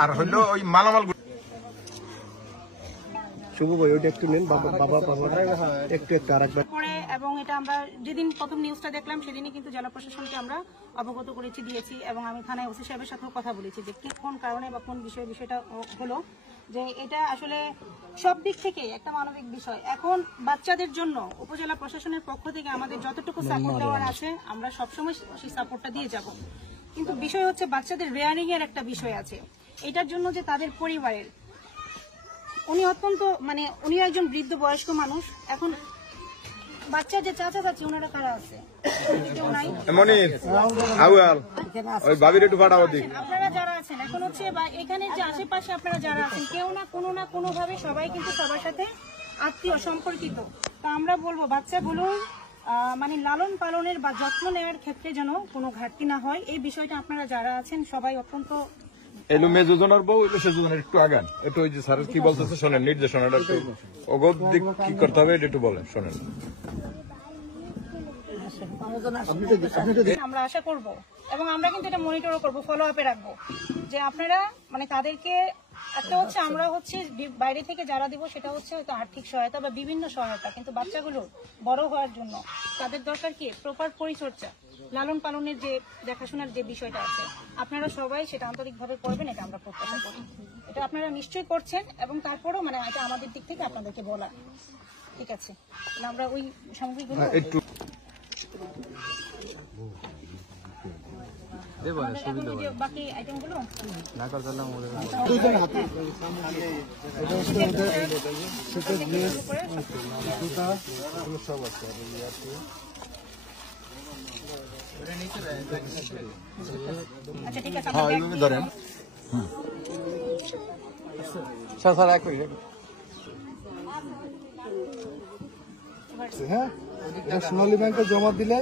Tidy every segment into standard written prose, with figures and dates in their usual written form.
আর হইলো ওই মালামাল শুভ ভাই ওইটা একটু নেন, বাবা একটু আরেকবার করে। এবং এটা আমরা যেদিন প্রথম নিউজটা দেখলাম সেদিনই কিন্তু জেলা প্রশাসনকে আমরা অবগত করেছি দিয়েছি, এবং আমি থানায় ওসি সাহেবের সাথেও কথা বলেছি যে কোন কারণে বা কোন বিষয়টা হলো, যে এটা আসলে সব দিক থেকে একটা মানবিক বিষয়। এখন বাচ্চাদের জন্য উপজেলা প্রশাসনের পক্ষ থেকে আমাদের যতটুকু সাপোর্ট দেওয়ার আছে আমরা সবসময় সেই সাপোর্টটা দিয়ে যাব, কিন্তু বিষয় হচ্ছে বাচ্চাদের রেয়ারিং এর একটা বিষয় আছে। এটার জন্য যে তাদের পরিবারের উনি অত্যন্ত উনি একজন বৃদ্ধ বয়স্ক মানুষ। এখন বাচ্চা যে চাচা চাচি ওনারা কারা আছে আপনারা যারা আছেন এখন হচ্ছে বা এখানে যে আশেপাশে আপনারা যারা আছেন কেউ না কোনো ভাবে সবাই কিন্তু সবার সাথে আত্মীয় সম্পর্কিত। তা আমরা বলবো বাচ্চাগুলো লালন পালনের বা যত্ন নেওয়ার ক্ষেত্রে যেন কোনো ঘাটতি না হয়, এই বিষয়টা আপনারা যারা আছেন সবাই অত্যন্ত এলো মেজোজনের বউ এলো সেজনের একটু আগান একটু ওই যে স্যার কি বলতেছে শোনেন, নির্দেশনাটা একটু অগদ দিক কি করতে হবে এটা একটু বলেন শোনেন। আমরা আশা করব এবং আমরা কিন্তু এটা মনিটরও করব, ফলো আপে রাখবো যে আপনারা তাদেরকে একটা হচ্ছে আমরা হচ্ছে বাইরে থেকে যারা দিব সেটা হচ্ছে হয়তো আর্থিক সহায়তা বা বিভিন্ন সহায়তা, কিন্তু বাচ্চাগুলো বড় হওয়ার জন্য তাদের দরকার কি প্রপার পরিচর্যা, লালন পালনের যে দেখাশোনার যে বিষয়টা আছে আপনারা সবাই সেটা আন্তরিকভাবে করবেন, এটা আমরা প্রত্যাশা করি। এটা আপনারা নিশ্চয়ই করছেন এবং তারপরেও এটা আমাদের দিক থেকে আপনাদেরকে বলা ঠিক আছে। আমরা ওই সামগ্রীগুলো বাকি আইটেমগুলো আচ্ছা ঠিক আছে ধরেন হ্যাঁ, সোনালী ব্যাংকে জমা দিলে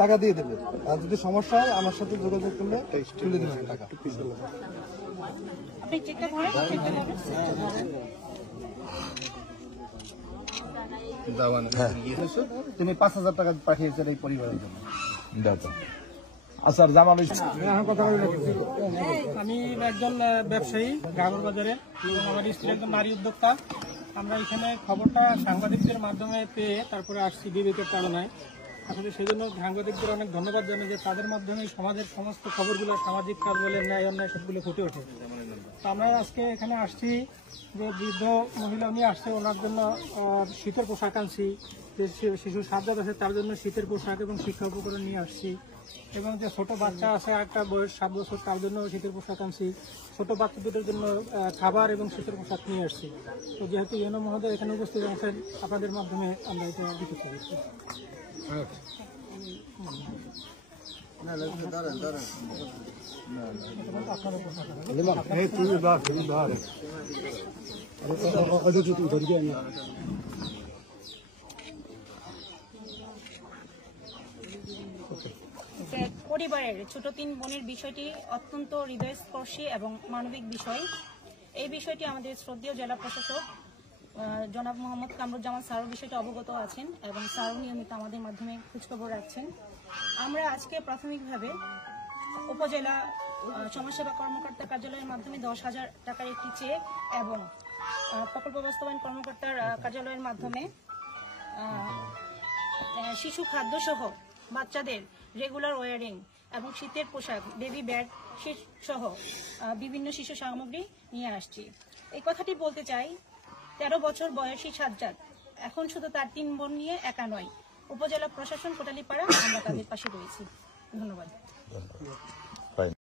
টাকা দিয়ে দেবে, আর যদি সমস্যা হয় আমার সাথে যোগাযোগ করলে তুলে দেবেন টাকা। আপনি চেকটা করেন, তুমি ৫,০০০ টাকা পাঠিয়েছেন এই পরিবারের জন্য। আচ্ছা জামাল আমি একজন ব্যবসায়ী গ্রামের বাজারে এবং আমার স্ত্রী একজন নারী উদ্যোক্তা। আমরা এখানে খবরটা সাংবাদিকদের মাধ্যমে পেয়ে তারপরে আসছি বিবেকের তাড়নায়। আসলে সেই জন্য সাংবাদিকদের অনেক ধন্যবাদ জানাই যে তাদের মাধ্যমে সমাজের সমস্ত খবরগুলো, সামাজিক কাজ বলে ন্যায় অন্যায় সবগুলো ফুটে ওঠে। তো আমরা আজকে এখানে আসছি যে বৃদ্ধ মহিলা উনি আসছে, ওনার জন্য শীতের পোশাক আনছি, যে শিশু সাজ্জাদ আছে তার জন্য শীতের পোশাক এবং শিক্ষা উপকরণ নিয়ে আসছি, এবং যে ছোট বাচ্চা আছে একটা বয়স 7 বছর তার জন্য শীতের পোশাক আনছি, ছোট বাচ্চা দুটোর জন্য খাবার এবং শীতের পোশাক নিয়ে আসছি। তো যেহেতু ইউনো মহোদয় এখানে উপস্থিত আছেন আপনাদের মাধ্যমে আমরা এটা দিতে চাইছি। পরিবারের ছোট 3 বোনের বিষয়টি অত্যন্ত হৃদয়স্পর্শী এবং মানবিক বিষয়। এই বিষয়টি আমাদের শ্রদ্ধেয় জেলা প্রশাসক জনাব মোহাম্মদ কামরুজ্জামান স্যারও বিষয়টি অবগত আছেন এবং স্যারও নিয়মিত আমাদের মাধ্যমে খোঁজখবর রাখছেন। আমরা আজকে প্রাথমিকভাবে উপজেলা সমাজসেবা কর্মকর্তা কার্যালয়ের মাধ্যমে 10,000 টাকার একটি চেক এবং প্রকল্প বাস্তবায়ন কর্মকর্তার কার্যালয়ের মাধ্যমে শিশু খাদ্য সহ বাচ্চাদের রেগুলার ওয়ারিং এবং শীতের পোশাক, বেবি ব্যাগ সহ বিভিন্ন শিশু সামগ্রী নিয়ে আসছি। এই কথাটি বলতে চাই 13 বছর বয়সী সাজ্জাদ এখন শুধু তার 3 বোন নিয়ে একা নয়, উপজেলা প্রশাসন কোটালীপাড়া আমরা তাদের পাশে রয়েছি। ধন্যবাদ।